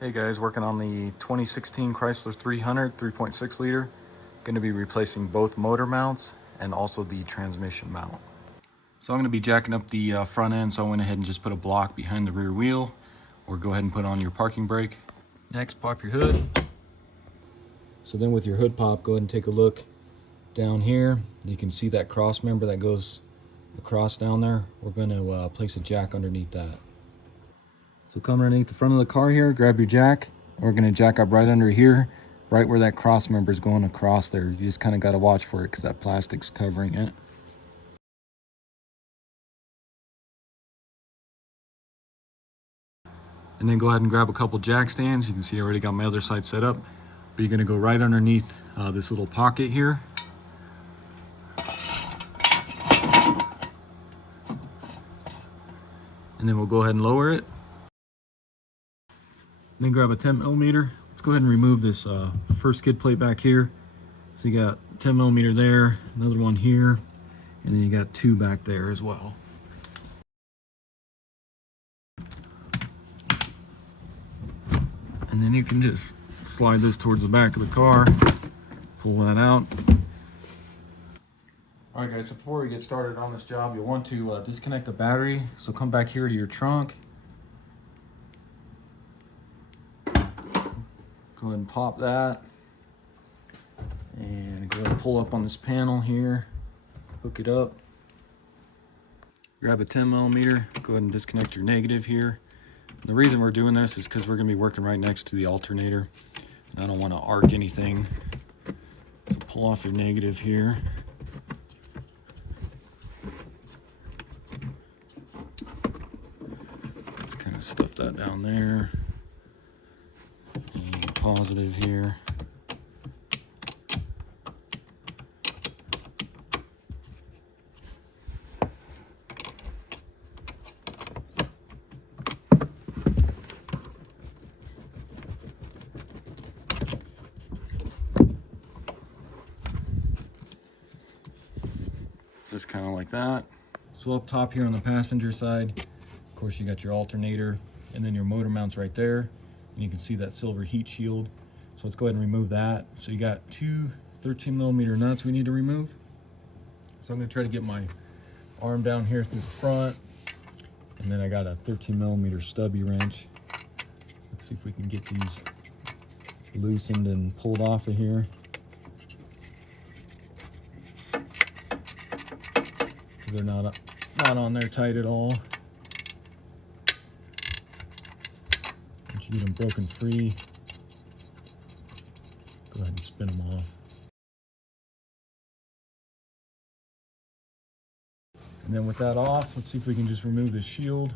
Hey guys, working on the 2016 Chrysler 300 3.6 liter. Going to be replacing both motor mounts and also the transmission mount. So I'm going to be jacking up the front end, so I went ahead and just put a block behind the rear wheel, or go ahead and put on your parking brake. Next, pop your hood. So then with your hood pop, go ahead and take a look down here. You can see that cross member that goes across down there. We're going to place a jack underneath that. So come underneath the front of the car here, grab your jack. We're going to jack up right under here, right where that cross member is going across there. You just kind of got to watch for it because that plastic's covering it. And then go ahead and grab a couple jack stands. You can see I already got my other side set up, but you're going to go right underneath this little pocket here. And then we'll go ahead and lower it. And then grab a 10 millimeter. Let's go ahead and remove this first skid plate back here. So you got 10 millimeter there, another one here, and then you got two back there as well. And then you can just slide this towards the back of the car, pull that out. All right guys, so before we get started on this job, you'll want to disconnect the battery. So come back here to your trunk. Go ahead and pop that, and go ahead and pull up on this panel here, hook it up. Grab a 10 millimeter, go ahead and disconnect your negative here. And the reason we're doing this is because we're going to be working right next to the alternator, and I don't want to arc anything. So pull off your negative here. Just kind of stuff that down there. Positive here. Just kind of like that. So up top here on the passenger side, of course you got your alternator and then your motor mounts right there. And you can see that silver heat shield. So let's go ahead and remove that. So you got two 13 millimeter nuts we need to remove. So I'm gonna try to get my arm down here through the front. And then I got a 13 millimeter stubby wrench. Let's see if we can get these loosened and pulled off of here. They're not on there tight at all. Get them broken free. Go ahead and spin them off. And then with that off, let's see if we can just remove this shield.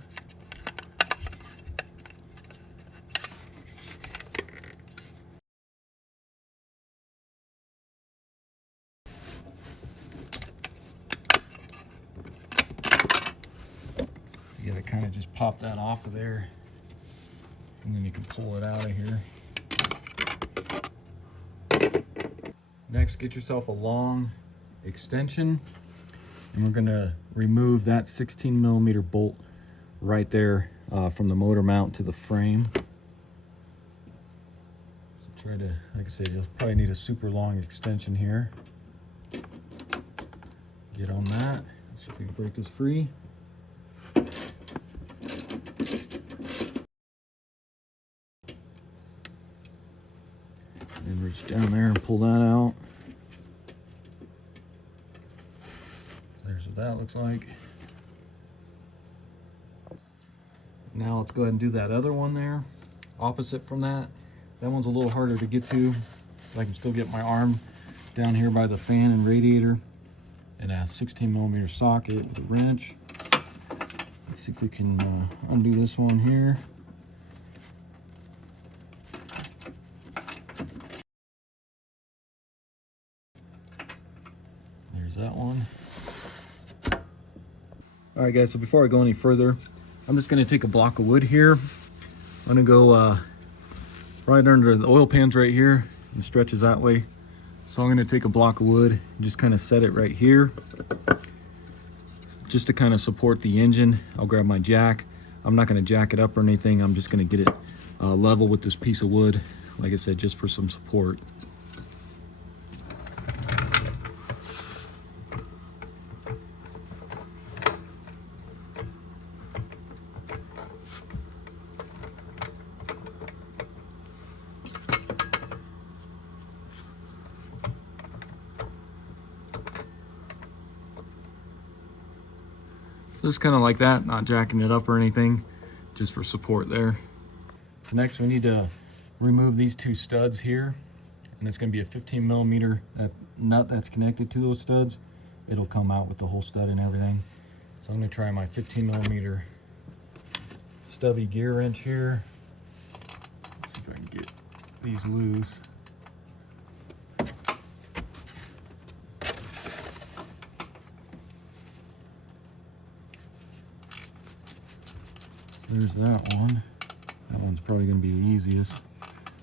So you gotta kind of just pop that off of there. And then you can pull it out of here. Next, get yourself a long extension, and we're gonna remove that 16 millimeter bolt right there from the motor mount to the frame. So try to, like I said, you'll probably need a super long extension here. Get on that. Let's see if we can break this free. And reach down there and pull that out. There's what that looks like. Now let's go ahead and do that other one there, opposite from that. That one's a little harder to get to, but I can still get my arm down here by the fan and radiator, and a 16 millimeter socket with a wrench. Let's see if we can undo this one here. There's that one. All right guys, so before I go any further, I'm just gonna take a block of wood here. I'm gonna go right under the oil pans right here, and stretches that way. So I'm gonna take a block of wood and just kind of set it right here, just to kind of support the engine. I'll grab my jack. I'm not gonna jack it up or anything. I'm just gonna get it level with this piece of wood, like I said, just for some support. Just kind of like that, not jacking it up or anything, just for support there. So next we need to remove these two studs here, and it's going to be a 15 millimeter nut that's connected to those studs. It'll come out with the whole stud and everything. So I'm going to try my 15 millimeter stubby gear wrench here. Let's see if I can get these loose. There's that one. That one's probably going to be the easiest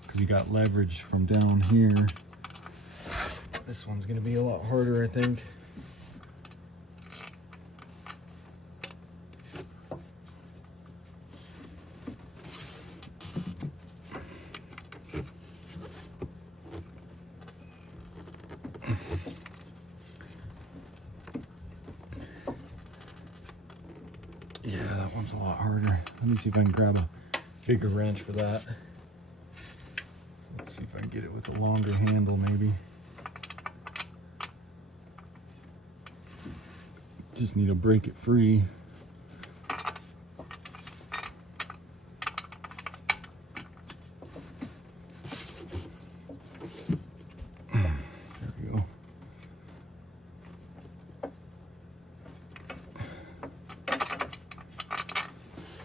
because you got leverage from down here. This one's going to be a lot harder, I think. Yeah, that one's a lot harder. Let me see if I can grab a bigger wrench for that. So let's see if I can get it with a longer handle maybe. Just need to break it free. There we go.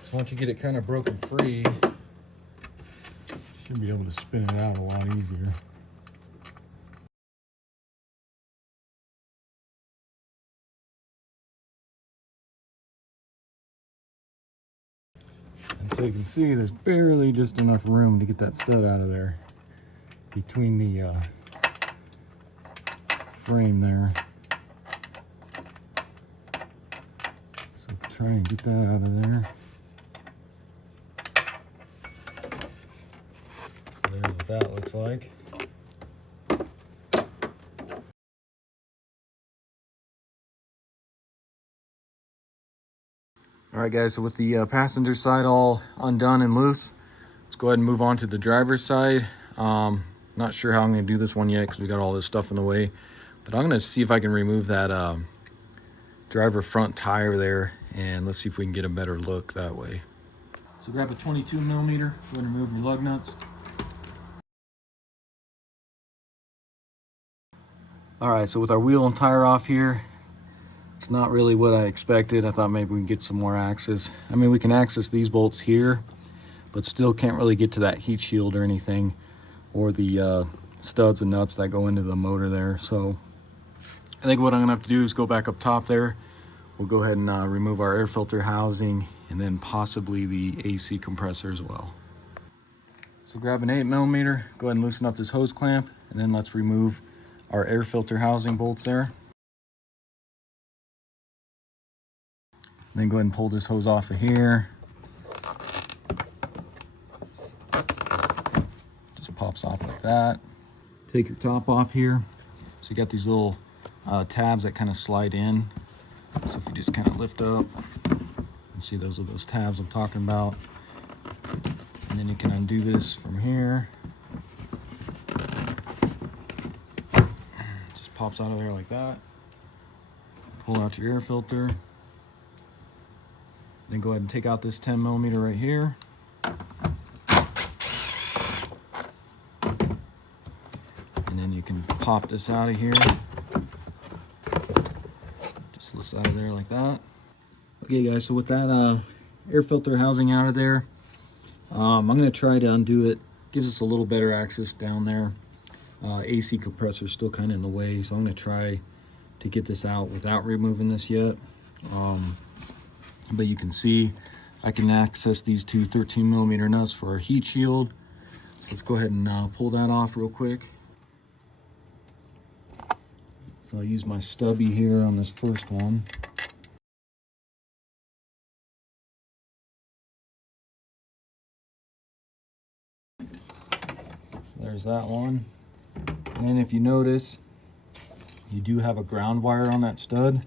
So once you get it kind of broken free, you should be able to spin it out a lot easier. And so you can see there's barely just enough room to get that stud out of there between the frame there. So try and get that out of there. So there's what that looks like. All right, guys, so with the passenger side all undone and loose, let's go ahead and move on to the driver's side. Not sure how I'm going to do this one yet because we got all this stuff in the way, but I'm going to see if I can remove that driver front tire there, and let's see if we can get a better look that way. So grab a 22 millimeter, go ahead and remove your lug nuts. All right, so with our wheel and tire off here, it's not really what I expected. I thought maybe we can get some more access. I mean, we can access these bolts here, but still can't really get to that heat shield or anything, or the studs and nuts that go into the motor there. So I think what I'm gonna have to do is go back up top there. We'll go ahead and remove our air filter housing and then possibly the AC compressor as well. So grab an 8 millimeter, go ahead and loosen up this hose clamp, and then let's remove our air filter housing bolts there. Then go ahead and pull this hose off of here. Just pops off like that. Take your top off here. So you got these little tabs that kind of slide in. So if you just kind of lift up, and see those are those tabs I'm talking about. And then you can undo this from here. Just pops out of there like that. Pull out your air filter. Then go ahead and take out this 10 millimeter right here. And then you can pop this out of here. Just lifts out of there like that. Okay guys, so with that air filter housing out of there, I'm gonna try to undo it. Gives us a little better access down there. AC compressor is still kind of in the way, so I'm gonna try to get this out without removing this yet. But you can see I can access these two 13 millimeter nuts for a heat shield. So let's go ahead and pull that off real quick. So I'll use my stubby here on this first one. There's that one. And then if you notice, you do have a ground wire on that stud.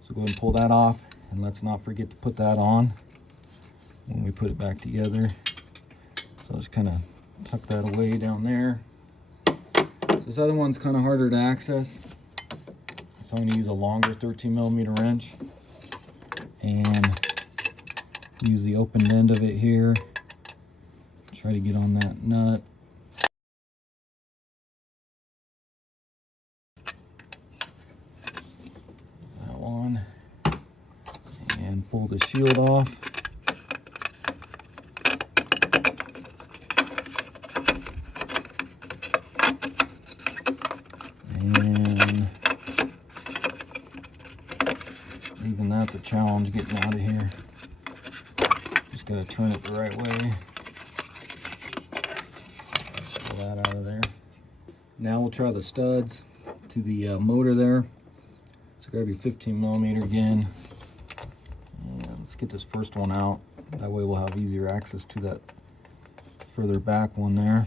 So go ahead and pull that off, and let's not forget to put that on when we put it back together. So I'll just kind of tuck that away down there. So this other one's kind of harder to access. So I'm going to use a longer 13mm wrench and use the open end of it here. Try to get on that nut. That one. And pull the shield off. And even that's a challenge getting out of here. Just gotta turn it the right way. Let's pull that out of there. Now we'll try the studs to the motor there. So grab your 15mm again. And let's get this first one out. That way we'll have easier access to that further back one there.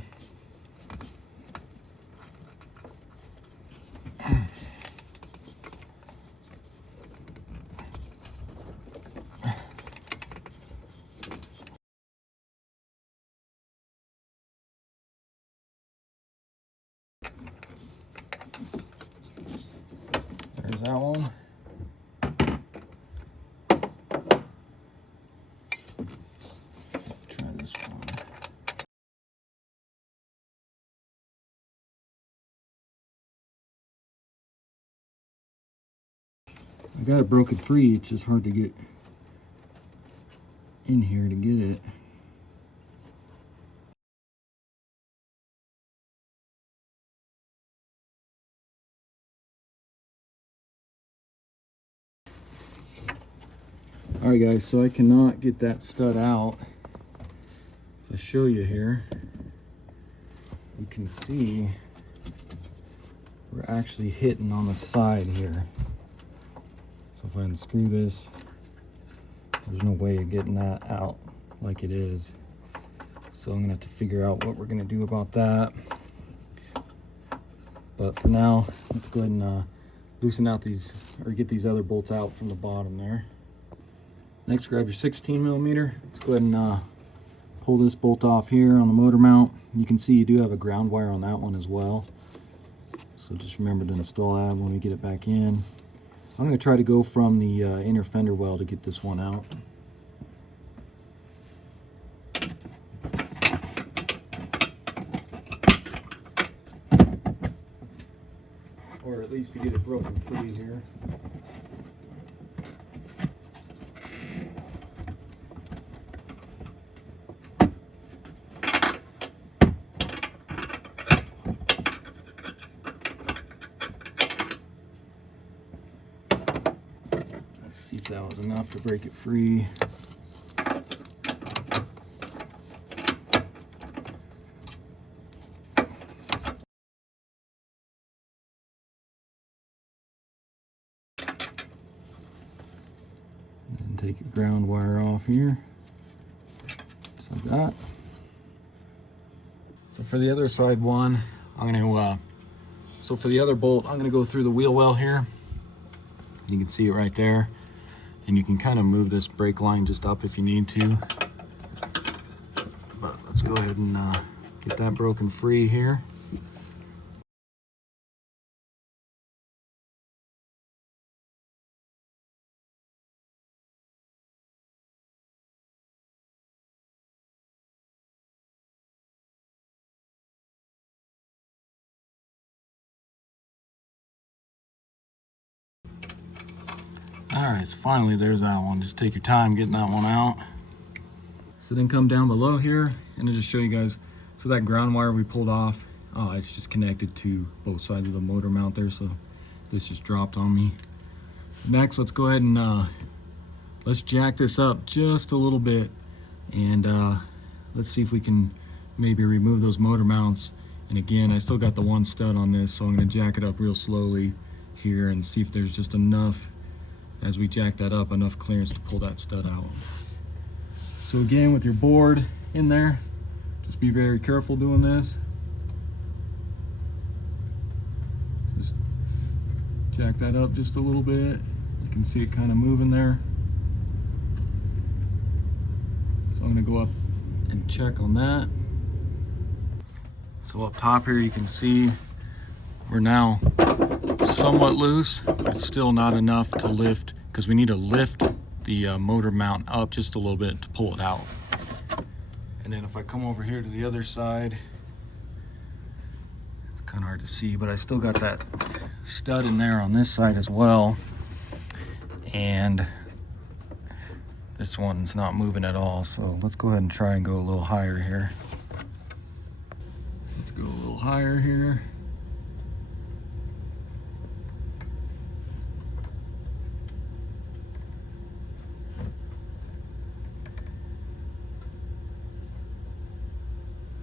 There's that one. Try this one. I got it broken free, it's just hard to get in here to get it. Alright guys, so I cannot get that stud out. If I show you here, you can see we're actually hitting on the side here. So if I unscrew this, there's no way of getting that out like it is. So I'm gonna have to figure out what we're gonna do about that. But for now, let's go ahead and loosen out these, or get these other bolts out from the bottom there. Next, grab your 16mm. Let's go ahead and pull this bolt off here on the motor mount. You can see you do have a ground wire on that one as well. So just remember to install that when we get it back in. I'm going to try to go from the inner fender well to get this one out. Or at least to get it broken free here. See if that was enough to break it free. And take your ground wire off here, just like that. So for the other side one, I'm gonna, so for the other bolt, I'm gonna go through the wheel well here. You can see it right there. And you can kind of move this brake line just up if you need to. But let's go ahead and get that broken free here. Alright, so finally there's that one. Just take your time getting that one out. So then come down below here and I'll just show you guys. So that ground wire we pulled off, it's just connected to both sides of the motor mount there, so this just dropped on me. Next, let's go ahead and let's jack this up just a little bit, and let's see if we can maybe remove those motor mounts. And again, I still got the one stud on this, so I'm going to jack it up real slowly here and see if there's just enough, as we jack that up, enough clearance to pull that stud out. So again, with your board in there, just be very careful doing this. Jack that up just a little bit. You can see it kind of moving there. So I'm gonna go up and check on that. So up top here you can see we're now somewhat loose, but still not enough to lift, because we need to lift the motor mount up just a little bit to pull it out. And then if I come over here to the other side, it's kind of hard to see, but I still got that stud in there on this side as well. And this one's not moving at all. So let's go ahead and try and go a little higher here. Let's go a little higher here.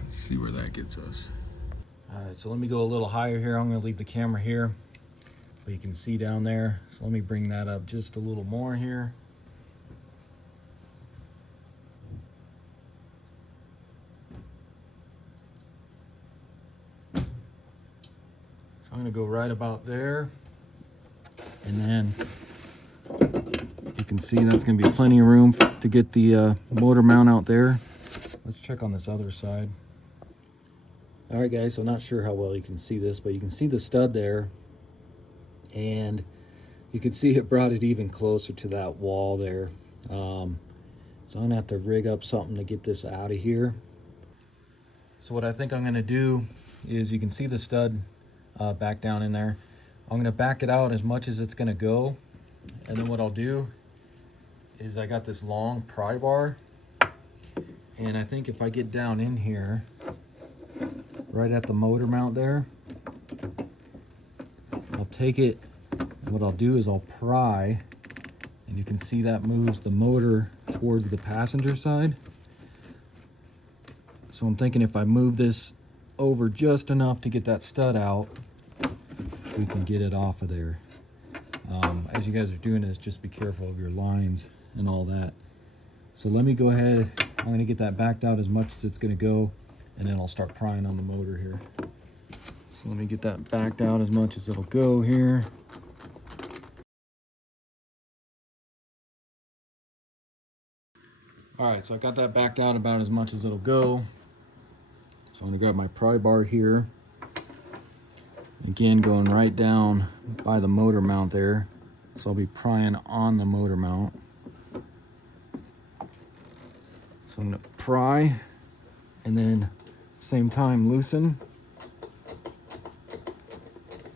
Let's see where that gets us. All right, so let me go a little higher here. I'm gonna leave the camera here, but you can see down there. So let me bring that up just a little more here. So I'm gonna go right about there. And then you can see that's gonna be plenty of room to get the motor mount out there. Let's check on this other side. All right, guys, so not sure how well you can see this, but you can see the stud there, and you can see it brought it even closer to that wall there. So I'm gonna have to rig up something to get this out of here. So what I think I'm gonna do is, you can see the stud back down in there. I'm gonna back it out as much as it's gonna go, and then what I'll do is, I got this long pry bar, and I think if I get down in here right at the motor mount there, I'll take it, and what I'll do is I'll pry, and you can see that moves the motor towards the passenger side. So I'm thinking if I move this over just enough to get that stud out, we can get it off of there. As you guys are doing this, just be careful of your lines and all that. So let me go ahead, I'm gonna get that backed out as much as it's gonna go, and then I'll start prying on the motor here. So let me get that backed out as much as it'll go here. All right, so I got that backed out about as much as it'll go. So I'm gonna grab my pry bar here. Again, going right down by the motor mount there. So I'll be prying on the motor mount. So I'm gonna pry, and then same time loosen.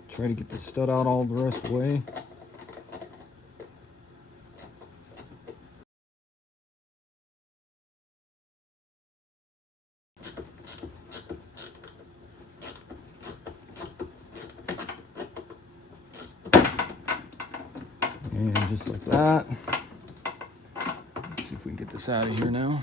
Try to get the stud out all the rest of the way. And just like that. Let's see if we can get this out of here now.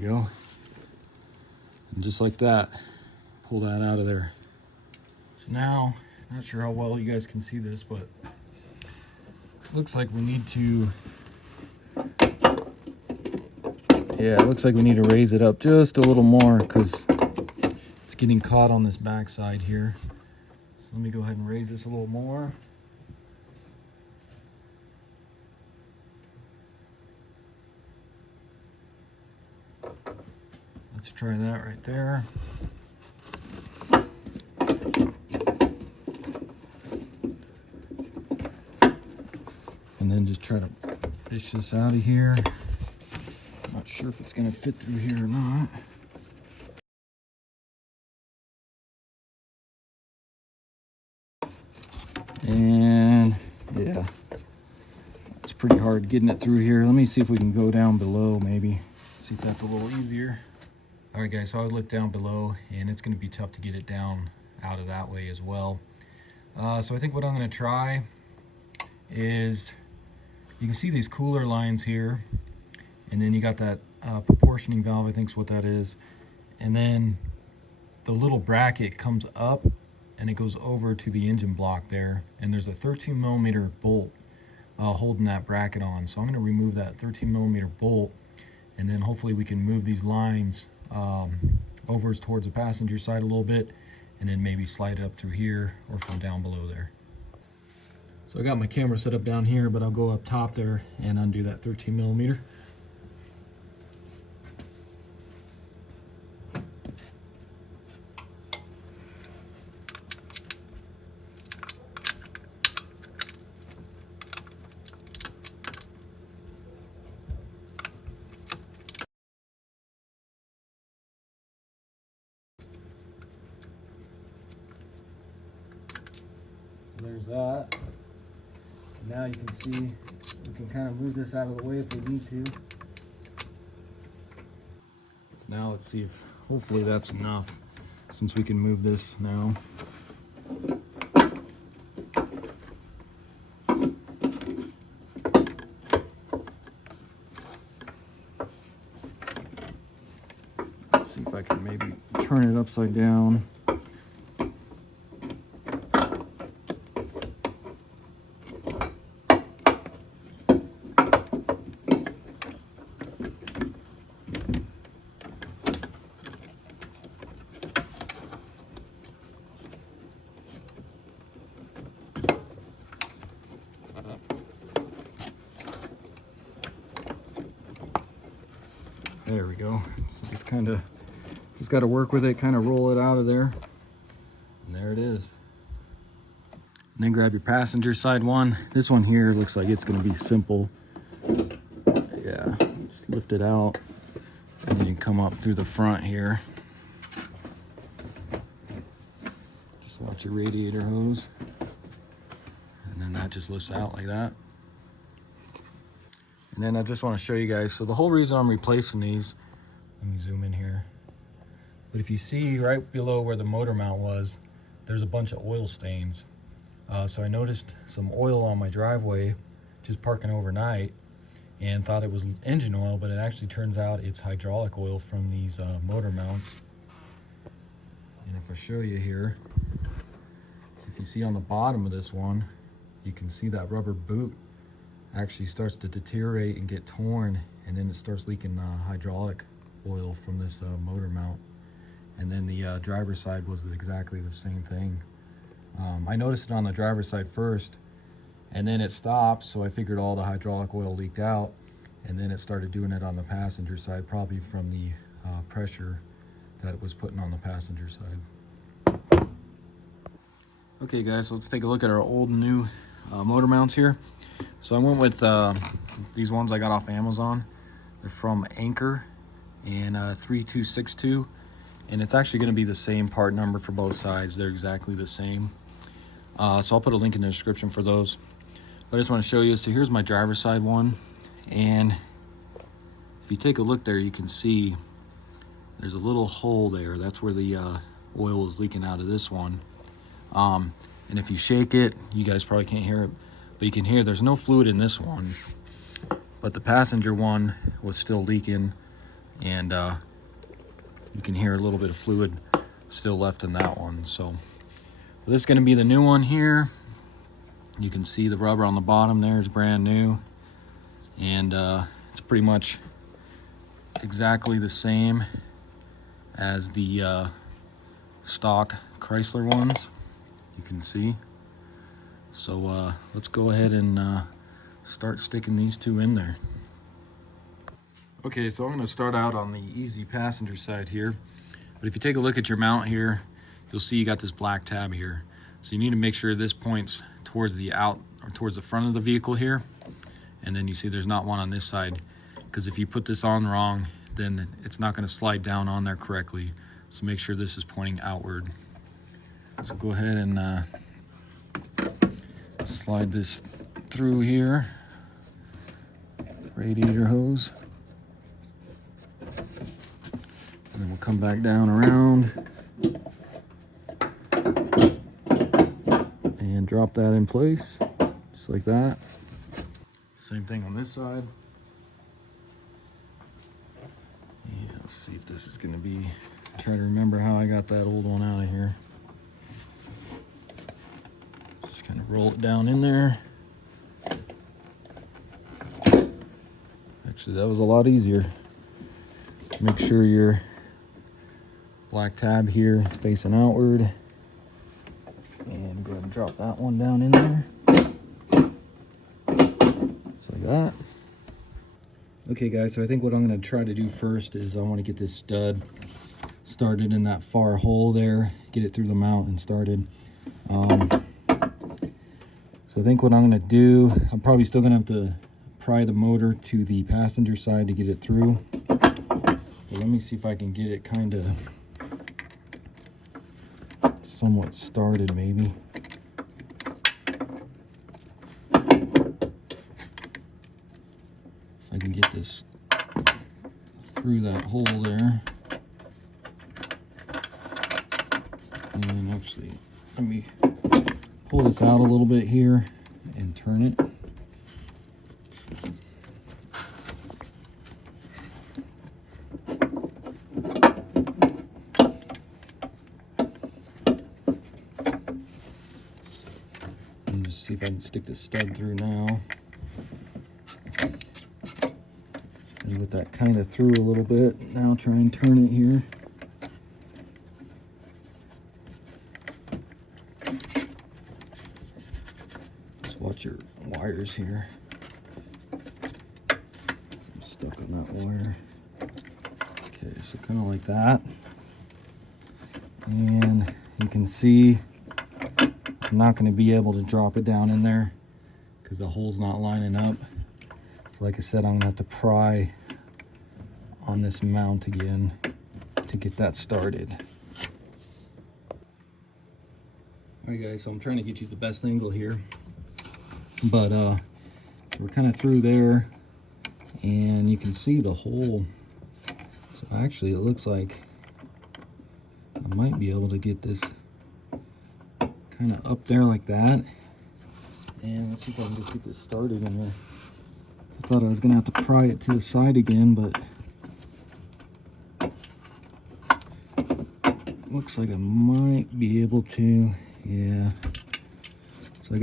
Go, and just like that, pull that out of there. So now, not sure how well you guys can see this, but it looks like we need to, yeah, it looks like we need to raise it up just a little more, because it's getting caught on this back side here. So let me go ahead and raise this a little more. Let's try that right there. And then just try to fish this out of here. I'm not sure if it's gonna fit through here or not. And yeah, it's pretty hard getting it through here. Let me see if we can go down below maybe. See if that's a little easier. All right, guys, so I looked down below, and it's going to be tough to get it down out of that way as well. So I think what I'm going to try is, you can see these cooler lines here, and then you got that proportioning valve, I think is what that is. And then the little bracket comes up and it goes over to the engine block there. And there's a 13mm bolt holding that bracket on. So I'm going to remove that 13mm bolt, and then hopefully we can move these lines over towards the passenger side a little bit, and then maybe slide it up through here or from down below there. So I got my camera set up down here, but I'll go up top there and undo that 13mm. So there's that. And now you can see we can kind of move this out of the way if we need to. So now let's see if hopefully that's enough, since we can move this now. Let's see if I can maybe turn it upside down. There we go. So just got to work with it, kind of roll it out of there. And there it is. And then grab your passenger side one. This one here looks like it's going to be simple. Yeah, just lift it out and then you come up through the front here. Just watch your radiator hose. And then that just lifts out like that. And then I just want to show you guys, so the whole reason I'm replacing these, let me zoom in here. But if you see right below where the motor mount was, there's a bunch of oil stains. So I noticed some oil on my driveway just parking overnight and thought it was engine oil, but it actually turns out it's hydraulic oil from these motor mounts. And if I show you here, so if you see on the bottom of this one, you can see that rubber boot actually starts to deteriorate and get torn, and then it starts leaking hydraulic oil from this motor mount. And then the driver's side was exactly the same thing. I noticed it on the driver's side first, and then it stopped, so I figured all the hydraulic oil leaked out, and then it started doing it on the passenger side, probably from the pressure that it was putting on the passenger side. Okay guys, so let's take a look at our old and new motor mounts here. So I went with these ones I got off Amazon. They're from Anchor and 3262, and it's actually going to be the same part number for both sides. They're exactly the same. So I'll put a link in the description for those. But I just want to show you, so here's my driver's side one, and if you take a look there, you can see there's a little hole there. That's where the oil is leaking out of this one. And if you shake it, you guys probably can't hear it, but you can hear there's no fluid in this one, but the passenger one was still leaking, and you can hear a little bit of fluid still left in that one. So this is going to be the new one here. You can see the rubber on the bottom there is brand new, and it's pretty much exactly the same as the stock Chrysler ones, you can see. So let's go ahead and start sticking these two in there. Okay, so I'm going to start out on the easy passenger side here. But if you take a look at your mount here, you'll see you got this black tab here. So you need to make sure this points towards the towards the front of the vehicle here. And then you see there's not one on this side, because if you put this on wrong, then it's not going to slide down on there correctly. So make sure this is pointing outward. So go ahead and slide this through here, radiator hose, and then we'll come back down around and drop that in place, just like that. Same thing on this side. Let's see if this is gonna be, try to remember how I got that old one out of here. Just kind of roll it down in there. Actually, that was a lot easier. Make sure your black tab here is facing outward. And go ahead and drop that one down in there. Just like that. Okay guys, so I think what I'm going to try to do first is I want to get this stud started in that far hole there, get it through the mount and started. So I think what I'm going to do, I'm probably still going to have to pry the motor to the passenger side to get it through. But let me see if I can get it kind of somewhat started maybe. If I can get this through that hole there. And actually, let me pull this out a little bit here and turn it. And just see if I can stick the stud through now. And with that kind of through a little bit, now try and turn it here. Just watch your wires here. I'm stuck on that wire. Okay, so kind of like that. And you can see I'm not going to be able to drop it down in there because the hole's not lining up. So like I said, I'm going to have to pry on this mount again to get that started. Alright guys, so I'm trying to get you the best angle here. But we're kind of through there and you can see the hole. So actually it looks like I might be able to get this kind of up there like that. And let's see if I can just get this started in here. I thought I was gonna have to pry it to the side again, but looks like I might be able to. Yeah. So I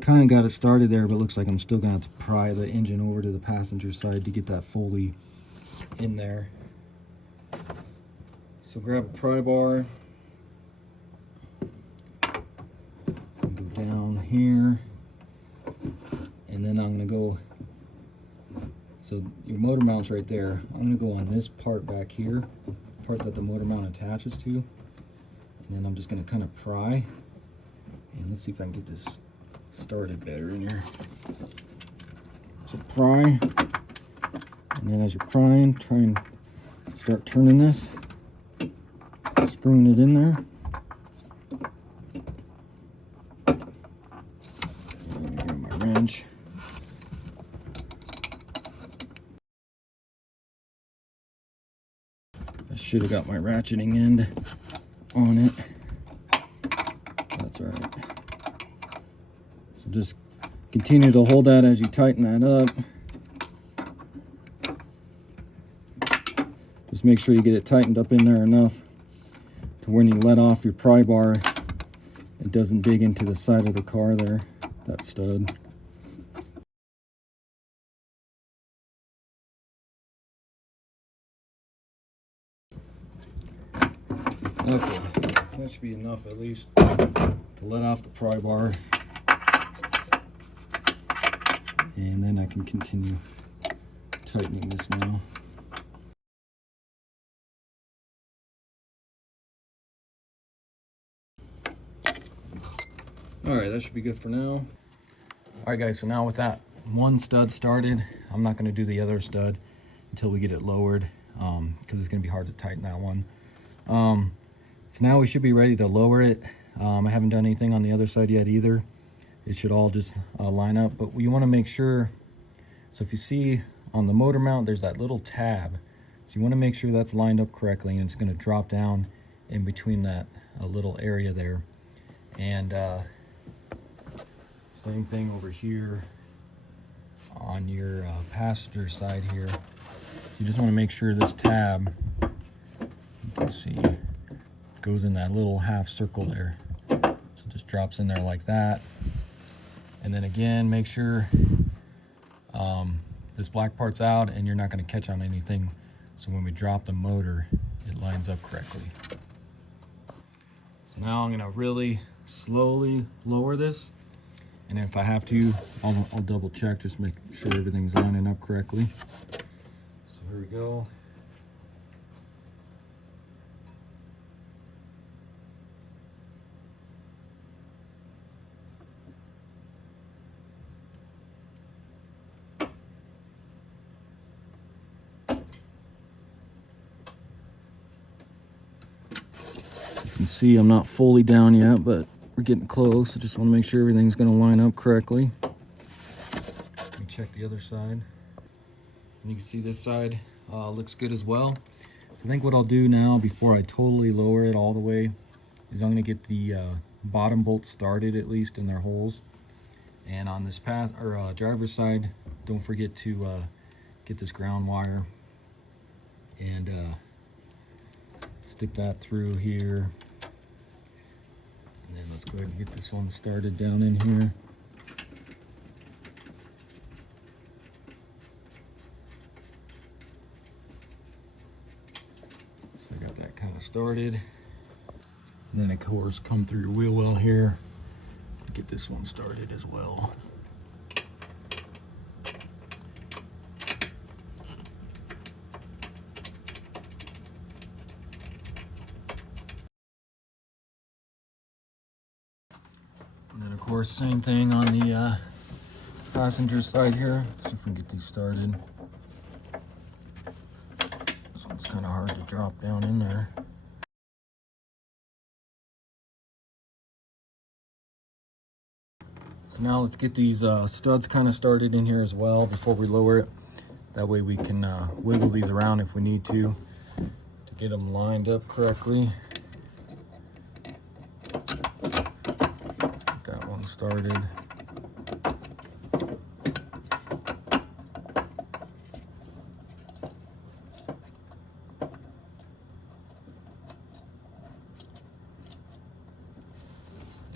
kind of got it started there, but looks like I'm still gonna have to pry the engine over to the passenger side to get that fully in there. So grab a pry bar. Go down here. And then I'm gonna go, so your motor mount's right there. I'm gonna go on this part back here, part that the motor mount attaches to. And then I'm just gonna kind of pry. And let's see if I can get this started better in here. So pry. And then as you're prying, try and start turning this. Screwing it in there. I'm gonna grab my wrench. I should have got my ratcheting end on it. That's all right. So just continue to hold that as you tighten that up. Just make sure you get it tightened up in there enough to when you let off your pry bar, it doesn't dig into the side of the car there, that stud. Okay, so that should be enough at least to let off the pry bar. And then I can continue tightening this now. Alright, that should be good for now. Alright guys, so now with that one stud started, I'm not going to do the other stud until we get it lowered, because it's going to be hard to tighten that one. So now we should be ready to lower it. I haven't done anything on the other side yet either. It should all just line up, but you want to make sure, so if you see on the motor mount there's that little tab, so you want to make sure that's lined up correctly, and it's going to drop down in between that little area there. And same thing over here on your passenger side here. So you just want to make sure this tab can see it goes in that little half circle there. So it just drops in there like that. And then again, make sure this black part's out and you're not going to catch on anything. So when we drop the motor, it lines up correctly. So now I'm going to really slowly lower this. And if I have to, I'll double check, just make sure everything's lining up correctly. So here we go. You can see I'm not fully down yet, but we're getting close. I just want to make sure everything's going to line up correctly. Let me check the other side. And you can see this side looks good as well. So I think what I'll do now, before I totally lower it all the way, is I'm going to get the bottom bolts started, at least in their holes. And on this driver's side, don't forget to get this ground wire and stick that through here. And then let's go ahead and get this one started down in here. So I got that kind of started. And then of course come through your wheel well here. Get this one started as well. And then of course, same thing on the passenger side here. Let's see if we can get these started. This one's kind of hard to drop down in there. So now let's get these studs kind of started in here as well before we lower it. That way we can wiggle these around if we need to get them lined up correctly. Started.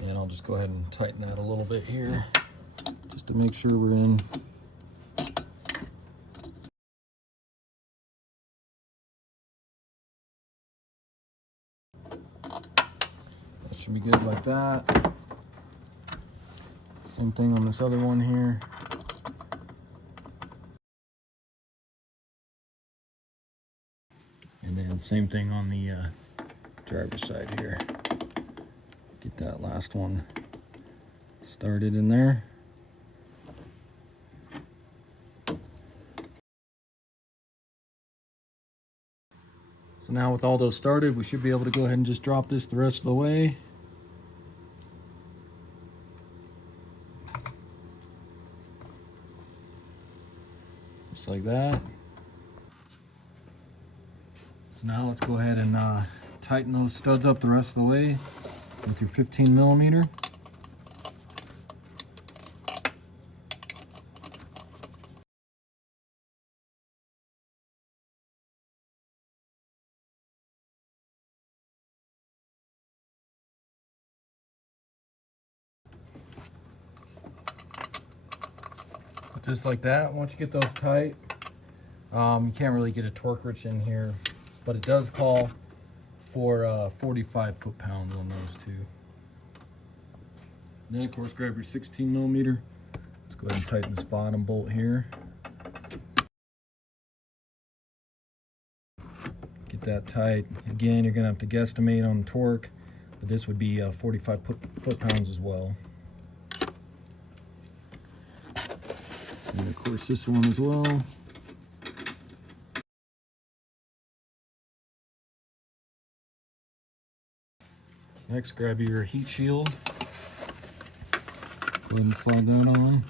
And I'll just go ahead and tighten that a little bit here just to make sure we're in. That should be good like that. Same thing on this other one here. And then same thing on the driver's side here. Get that last one started in there. So now with all those started, we should be able to go ahead and just drop this the rest of the way. Just like that. So now let's go ahead and tighten those studs up the rest of the way with your 15 millimeter. Just like that. Once you get those tight, you can't really get a torque wrench in here, but it does call for 45 foot-pounds on those two. Then of course grab your 16 millimeter. Let's go ahead and tighten this bottom bolt here. Get that tight. Again, you're gonna have to guesstimate on torque, but this would be 45 foot-pounds as well. And of course this one as well. Next, grab your heat shield. Go ahead and slide that on.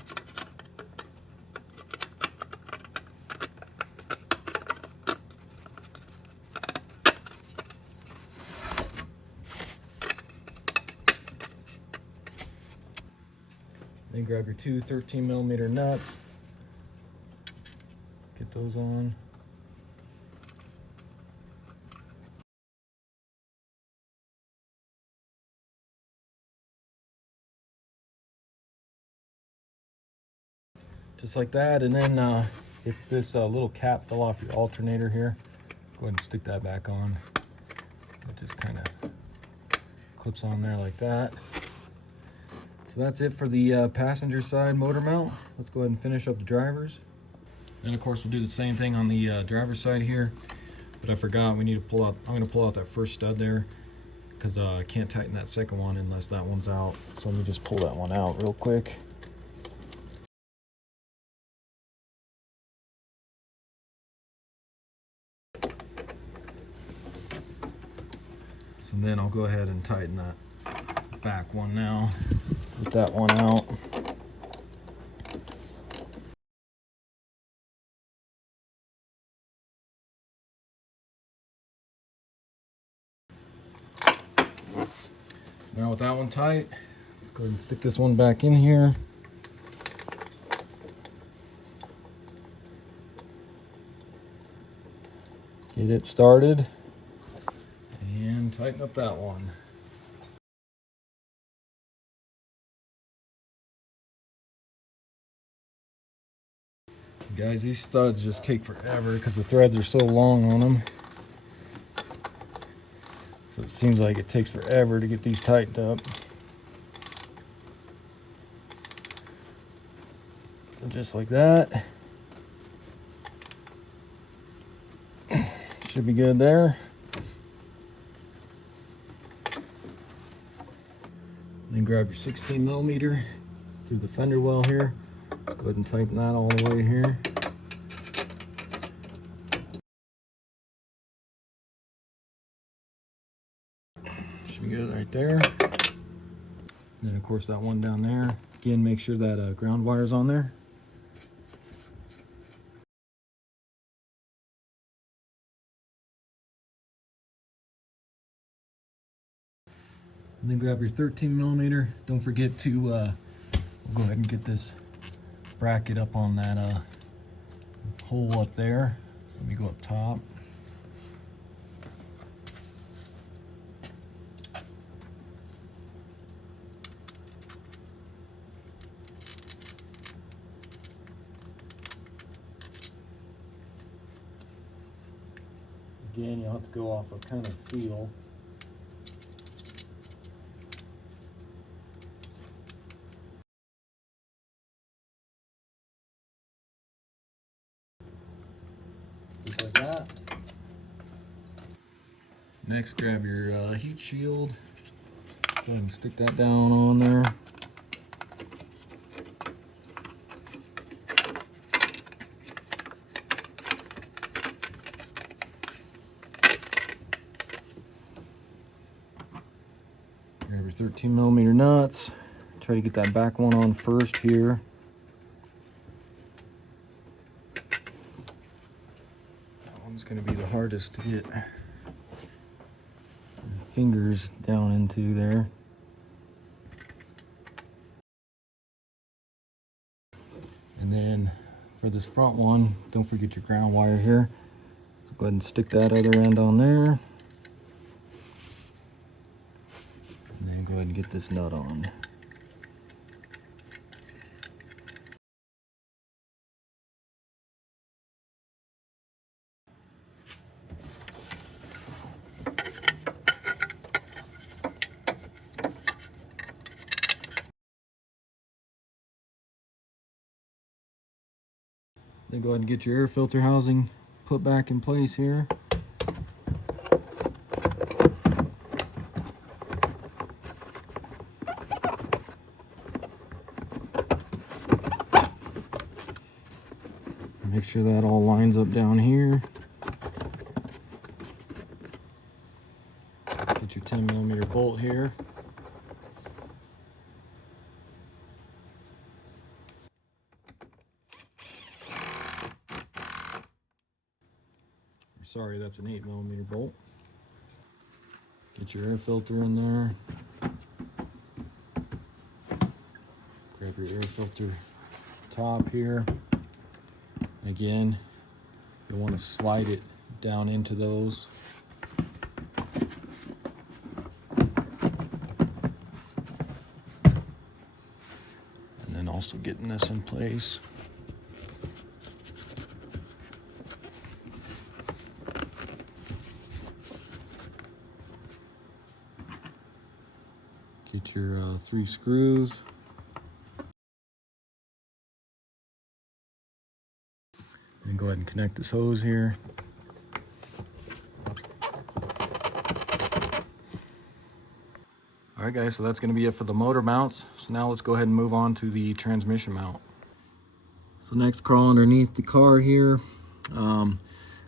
Then grab your two 13 millimeter nuts. Get those on. just like that. And then if this little cap fell off your alternator here, go ahead and stick that back on. It just kind of clips on there like that. So that's it for the passenger side motor mount. Let's go ahead and finish up the drivers. And of course we'll do the same thing on the driver's side here, but I forgot we need to pull out, I'm going to pull out that first stud there because I can't tighten that second one unless that one's out. So let me just pull that one out real quick. So then I'll go ahead and tighten that back one now. Put that one out. So now with that one tight, let's go ahead and stick this one back in here. Get it started and tighten up that one. Guys, these studs just take forever because the threads are so long on them. So it seems like it takes forever to get these tightened up. So just like that. Should be good there. Then grab your 16 millimeter through the fender well here. Go ahead and tighten that all the way here. Should be good right there. Then of course that one down there. Again, make sure that ground wire's on there. And then grab your 13 millimeter. Don't forget to we'll go ahead and get this bracket up on that hole up there. So let me go up top. Again, you'll have to go off a kind of feel. Just like that. Next, grab your heat shield. Go ahead and stick that down on there. Grab your 13 millimeter nuts. Try to get that back one on first here. That one's going to be the hardest to get your fingers down into there. And then for this front one, don't forget your ground wire here. So go ahead and stick that other end on there. And then go ahead and get this nut on. Then go ahead and get your air filter housing put back in place here. Make sure that all lines up down here. Get your 10 millimeter bolt here. Sorry, that's an 8 millimeter bolt. Get your air filter in there. Grab your air filter top here. Again, you'll want to slide it down into those. And then also getting this in place. Get your 3 screws. And go ahead and connect this hose here. Alright guys, so that's going to be it for the motor mounts. So now let's go ahead and move on to the transmission mount. So next, crawl underneath the car here. Of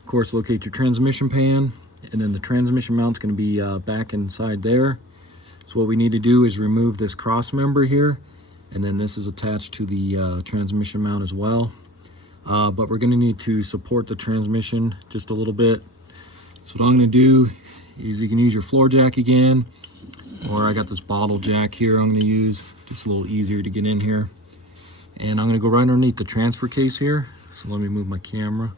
course, locate your transmission pan, and then the transmission mount's going to be back inside there. So what we need to do is remove this cross member here, and then this is attached to the transmission mount as well. But we're going to need to support the transmission just a little bit. So what I'm going to do is you can use your floor jack again, or I got this bottle jack here I'm going to use, just a little easier to get in here. And I'm going to go right underneath the transfer case here. So let me move my camera.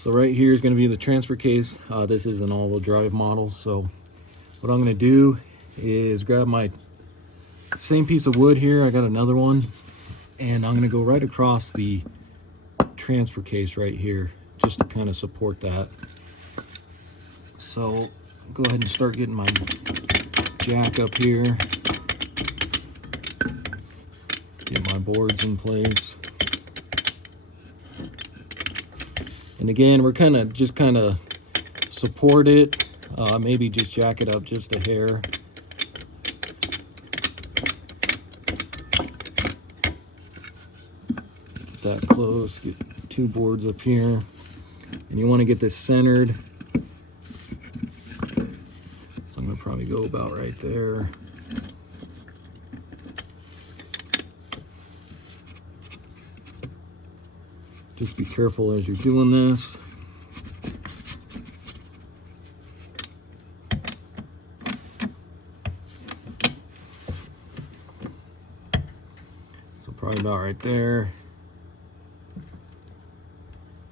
So right here is going to be the transfer case. This is an all-wheel drive model. So what I'm going to do is grab my same piece of wood here. I got another one. And I'm going to go right across the transfer case right here, just to kind of support that. So go ahead and start getting my jack up here. Get my boards in place. And again, we're kind of support it, maybe just jack it up just a hair. Get that close, get 2 boards up here. And you want to get this centered. So I'm going to probably go about right there. Just be careful as you're doing this. So probably about right there.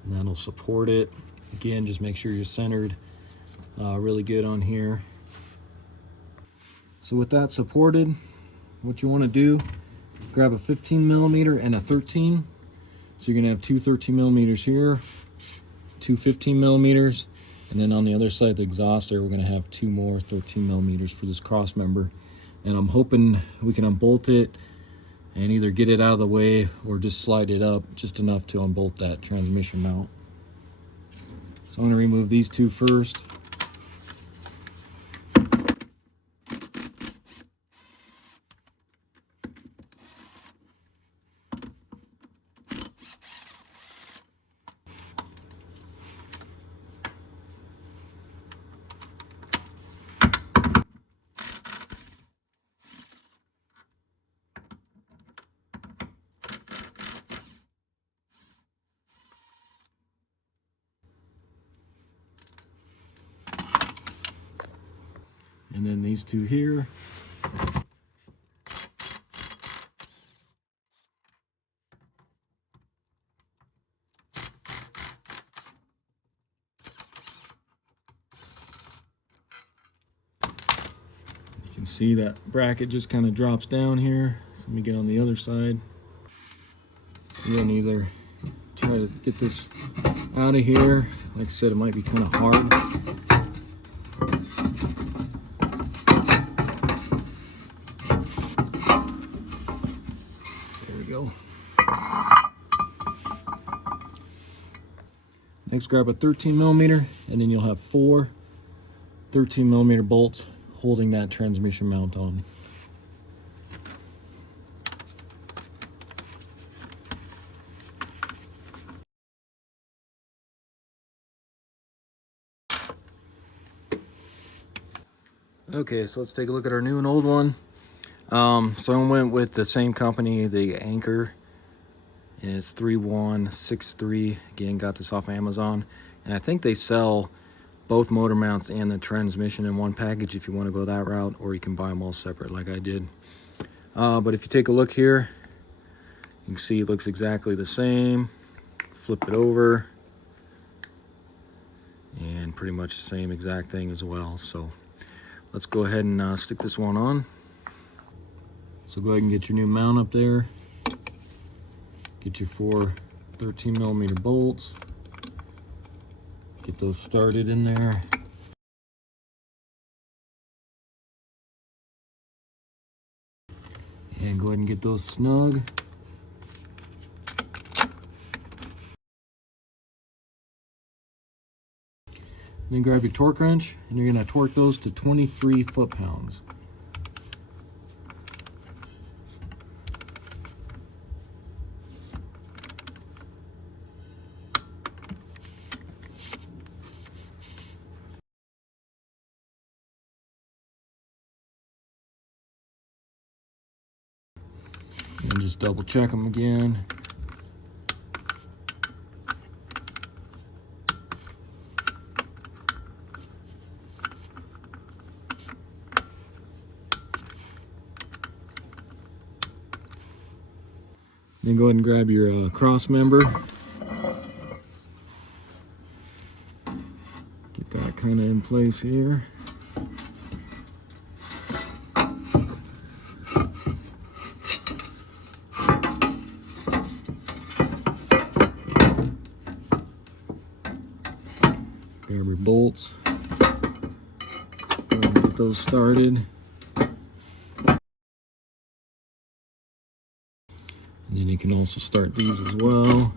And that'll support it. Again, just make sure you're centered really good on here. So with that supported, what you want to do, grab a 15 millimeter and a 13. So you're gonna have 2 13 millimeters here, 2 15 millimeters, and then on the other side of the exhaust there, we're gonna have 2 more 13 millimeters for this cross member. And I'm hoping we can unbolt it and either get it out of the way or just slide it up just enough to unbolt that transmission mount. So I'm gonna remove these 2 first. And then these 2 here. You can see that bracket just kind of drops down here. So let me get on the other side. So you're gonna either try to get this out of here. Like I said, it might be kind of hard. Go. Next, grab a 13 millimeter, and then you'll have 4 13 millimeter bolts holding that transmission mount on. Okay, so let's take a look at our new and old one. So I went with the same company, the Anchor, and it's 3163. Again, got this off Amazon, and I think they sell both motor mounts and the transmission in one package if you want to go that route, or you can buy them all separate like I did. But if you take a look here, you can see it looks exactly the same. Flip it over, and pretty much the same exact thing as well. So let's go ahead and stick this one on. So go ahead and get your new mount up there. Get your 4 13 millimeter bolts. Get those started in there. And go ahead and get those snug. Then grab your torque wrench and you're going to torque those to 23 foot-pounds. And just double check them again. Then go ahead and grab your cross member. Get that kind of in place here. Grab your bolts. Go ahead and get those started. And then you can also start these as well.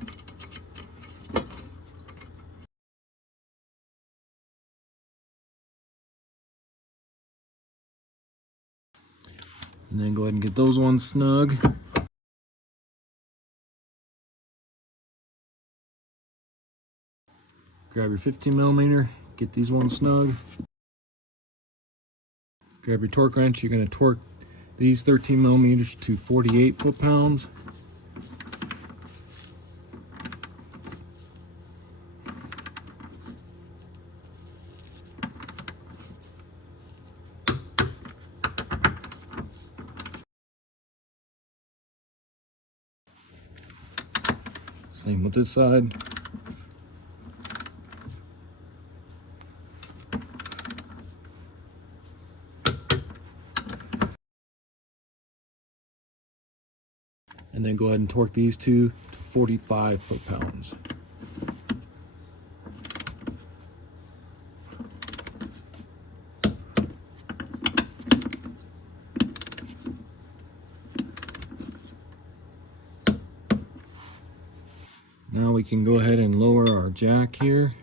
And then go ahead and get those ones snug. Grab your 15mm, get these ones snug. Grab your torque wrench, you're going to torque these 13mm to 48 foot-pounds. Same with this side. And then go ahead and torque these two to 45 foot-pounds. Now we can go ahead and lower our jack here.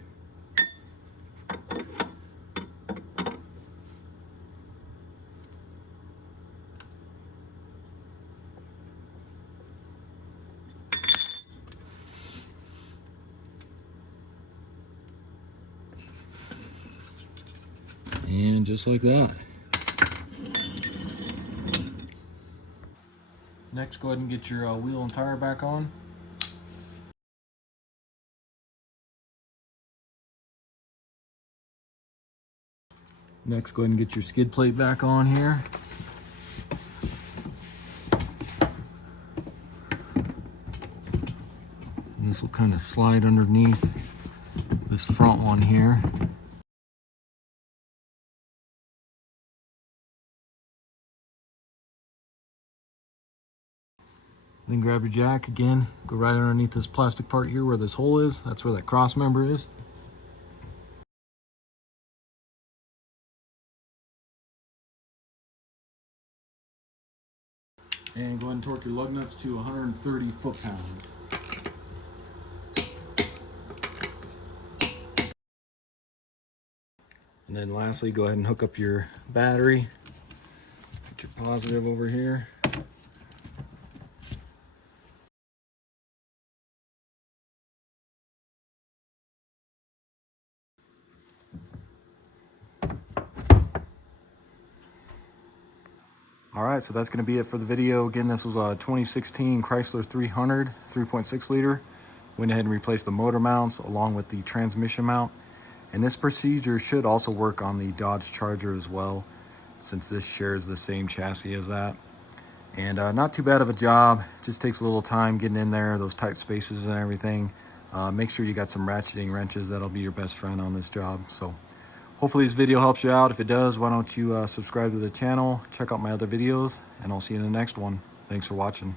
And just like that. Next, go ahead and get your wheel and tire back on. Next, go ahead and get your skid plate back on here. And this will kind of slide underneath this front one here. Then grab your jack again, go right underneath this plastic part here where this hole is. That's where that cross member is. And go ahead and torque your lug nuts to 130 foot-pounds. And then lastly, go ahead and hook up your battery. Put your positive over here. Alright, so that's going to be it for the video. Again, this was a 2016 Chrysler 300 3.6 liter. Went ahead and replaced the motor mounts along with the transmission mount. And this procedure should also work on the Dodge Charger as well, since this shares the same chassis as that. And not too bad of a job. Just takes a little time getting in there, those tight spaces and everything. Make sure you got some ratcheting wrenches. That'll be your best friend on this job. So hopefully this video helps you out. If it does, why don't you subscribe to the channel, check out my other videos, and I'll see you in the next one. Thanks for watching.